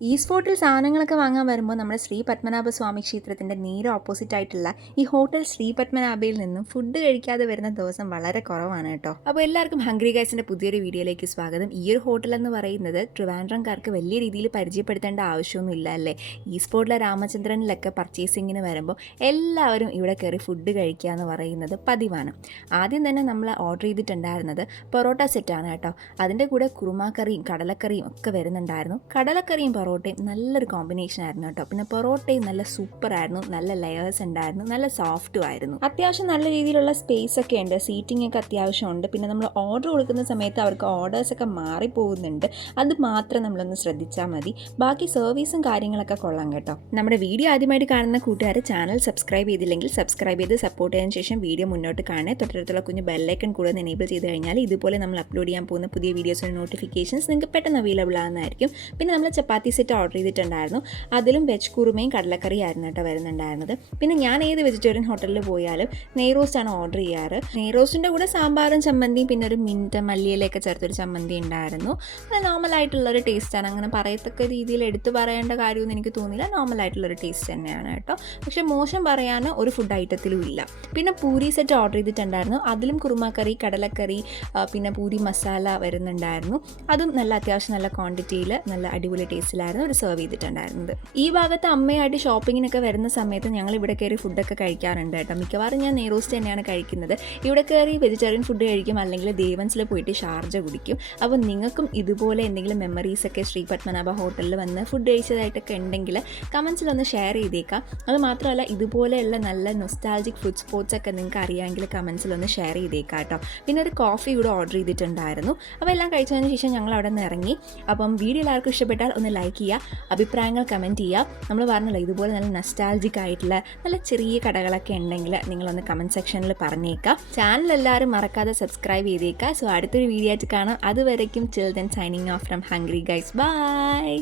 ഈ സ്പോട്ടിൽ സാധനങ്ങളൊക്കെ വാങ്ങാൻ വരുമ്പോൾ നമ്മുടെ ശ്രീ പത്മനാഭ സ്വാമി ക്ഷേത്രത്തിന്റെ നേരെ ഓപ്പോസിറ്റ് ആയിട്ടുള്ള ഈ ഹോട്ടൽ ശ്രീ പത്മനാഭയിൽ നിന്നും ഫുഡ് കഴിക്കാതെ വരുന്ന ദിവസം വളരെ കുറവാണ് കേട്ടോ. അപ്പോൾ എല്ലാവർക്കും ഹംഗ്രി ഗൈസിന്റെ പുതിയൊരു വീഡിയോയിലേക്ക് സ്വാഗതം. ഈ ഒരു ഹോട്ടൽ എന്ന് പറയുന്നത് ട്രിവാൻഡ്രംകാർക്ക് വലിയ രീതിയിൽ പരിചയപ്പെടുത്തേണ്ട ആവശ്യമൊന്നുമില്ല അല്ലേ? ഈ സ്പോട്ടിലെ രാമചന്ദ്രനിലൊക്കെ പർച്ചേസിങ്ങിന് വരുമ്പോൾ എല്ലാവരും ഇവിടെ കയറി ഫുഡ് കഴിക്കുക എന്ന് പറയുന്നത് പതിവാണ്. ആദ്യം തന്നെ നമ്മൾ ഓർഡർ ചെയ്തിട്ടുണ്ടായിരുന്നത് പൊറോട്ട സെറ്റാണ് കേട്ടോ. അതിന്റെ കൂടെ കുറുമാക്കറിയും കടലക്കറിയും ഒക്കെ വരുന്നുണ്ടായിരുന്നു. കടലക്കറിയും പൊറോട്ടയും നല്ലൊരു കോമ്പിനേഷൻ ആയിരുന്നു കേട്ടോ. പിന്നെ പൊറോട്ടയും നല്ല സൂപ്പർ ആയിരുന്നു. നല്ല ലെയേഴ്സ് ഉണ്ടായിരുന്നു. നല്ല സോഫ്റ്റും ആയിരുന്നു. അത്യാവശ്യം നല്ല രീതിയിലുള്ള സ്പേസ് ഒക്കെ ഉണ്ട്. സീറ്റിംഗ് ഒക്കെ അത്യാവശ്യം ഉണ്ട്. പിന്നെ നമ്മൾ ഓർഡർ കൊടുക്കുന്ന സമയത്ത് അവർക്ക് ഓർഡേഴ്സ് ഒക്കെ മാറിപ്പോകുന്നുണ്ട്. അത് മാത്രം നമ്മളൊന്ന് ശ്രദ്ധിച്ചാൽ മതി. ബാക്കി സർവീസും കാര്യങ്ങളൊക്കെ കൊള്ളാം കേട്ടോ. നമ്മുടെ വീഡിയോ ആദ്യമായിട്ട് കാണുന്ന കൂട്ടുകാർ ചാനൽ സബ്സ്ക്രൈബ് ചെയ്തില്ലെങ്കിൽ സബ്സ്ക്രൈബ് ചെയ്ത് സപ്പോർട്ട് ചെയ്തതിന് ശേഷം വീഡിയോ മുന്നോട്ട് കാണേ തൊട്ടടുത്തുള്ള കുഞ്ഞ് ബെല്ലൈക്കൺ കൂടെ എനേബിൾ ചെയ്ത് കഴിഞ്ഞാൽ ഇതുപോലെ നമ്മൾ അപ്ലോഡ് ചെയ്യാൻ പോകുന്ന പുതിയ വീഡിയോസിന്റെ നോട്ടിഫിക്കേഷൻസ് നിങ്ങൾക്ക് പെട്ടെന്ന് അവൈലബിൾ ആകുന്നതായിരിക്കും പിന്നെ നമ്മൾ ചപ്പാത്തി സെറ്റ് ഓർഡർ ചെയ്തിട്ടുണ്ടായിരുന്നു. അതിലും വെജ് കുറുമയും കടലക്കറി ആയിരുന്നു കേട്ടോ വരുന്നുണ്ടായിരുന്നത്. പിന്നെ ഞാൻ ഏത് വെജിറ്റേറിയൻ ഹോട്ടലിൽ പോയാലും നെയ്റോസ്റ്റ് ആണ് ഓർഡർ ചെയ്യാറ്. നെയ്റോസ്റ്റിന്റെ കൂടെ സാമ്പാറും ചമ്മന്തിയും പിന്നെ ഒരു മിന്റ് മല്ലിയിലൊക്കെ ചേർത്തൊരു ചമ്മന്തി ഉണ്ടായിരുന്നു. അത് നോർമൽ ആയിട്ടുള്ളൊരു ടേസ്റ്റാണ് അങ്ങനെ പറയത്തക്ക രീതിയിൽ എടുത്തു പറയേണ്ട കാര്യമൊന്നും എനിക്ക് തോന്നിയില്ല. നോർമൽ ആയിട്ടുള്ളൊരു ടേസ്റ്റ് തന്നെയാണ് കേട്ടോ. പക്ഷെ മോശം പറയാൻ ഒരു ഫുഡ് ഐറ്റത്തിലും ഇല്ല. പിന്നെ പൂരി സെറ്റ് ഓർഡർ ചെയ്തിട്ടുണ്ടായിരുന്നു. അതിലും കുറുമക്കറി കടലക്കറി പിന്നെ പൂരി മസാല വരുന്നുണ്ടായിരുന്നു. അതും നല്ല അത്യാവശ്യം നല്ല ക്വാണ്ടിറ്റിയിൽ നല്ല അടിപൊളി ടേസ്റ്റിലായിരുന്നു അവർ സെർവ് ചെയ്തിട്ടുണ്ടായിരുന്നത്. ഈ ഭാഗത്ത് അമ്മയായിട്ട് ഷോപ്പിങ്ങിനൊക്കെ വരുന്ന സമയത്ത് ഞങ്ങൾ ഇവിടെ കയറി ഫുഡൊക്കെ കഴിക്കാറുണ്ട് കേട്ടോ. മിക്കവാറും ഞാൻ നെയ്റോസ്റ്റ് തന്നെയാണ് കഴിക്കുന്നത്. ഇവിടെ കയറി വെജിറ്റേറിയൻ ഫുഡ് കഴിക്കും അല്ലെങ്കിൽ ദേവൻസിൽ പോയിട്ട് ഷാർജ കുടിക്കും. അപ്പോൾ നിങ്ങൾക്കും ഇതുപോലെ എന്തെങ്കിലും മെമ്മറീസ് ഒക്കെ ശ്രീ പത്മനാഭ ഹോട്ടലിൽ വന്ന് ഫുഡ് കഴിച്ചതായിട്ടൊക്കെ ഉണ്ടെങ്കിൽ കമൻസിലൊന്ന് ഷെയർ ചെയ്തേക്കാം. അത് മാത്രമല്ല ഇതുപോലെയുള്ള നല്ല നൊസ്റ്റാൾജിക് ഫുഡ് സ്പോട്ട്സ് ഒക്കെ നിങ്ങൾക്ക് അറിയാമെങ്കിൽ കമൻസിലൊന്ന് ഷെയർ ചെയ്തേക്കാം കേട്ടോ. പിന്നെ ഒരു കോഫി കൂടെ ഓർഡർ ചെയ്തിട്ടുണ്ടായിരുന്നു. അപ്പോൾ എല്ലാം കഴിച്ചതിന് ശേഷം ഞങ്ങൾ അവിടെ നിന്ന് ഇറങ്ങി. അപ്പം വീഡിയോ എല്ലാവർക്കും ഇഷ്ടപ്പെട്ടാൽ ഒന്ന് ലൈക്ക് ചെയ്യുക അഭിപ്രായങ്ങൾ കമന്റ് ചെയ്യുക. നമ്മൾ പറഞ്ഞല്ലോ ഇതുപോലെ നല്ല നസ്റ്റാൾജിക് ആയിട്ടുള്ള നല്ല ചെറിയ കടകളൊക്കെ ഉണ്ടെങ്കിൽ നിങ്ങളൊന്ന് കമന്റ് സെക്ഷനിൽ പറഞ്ഞേക്കാം ചാനൽ എല്ലാവരും മറക്കാതെ സബ്സ്ക്രൈബ് ചെയ്തേക്കുക. സോ അടുത്തൊരു വീഡിയോ ആയിട്ട് കാണാം. അതുവരയ്ക്കും chill then signing off from hungry guys bye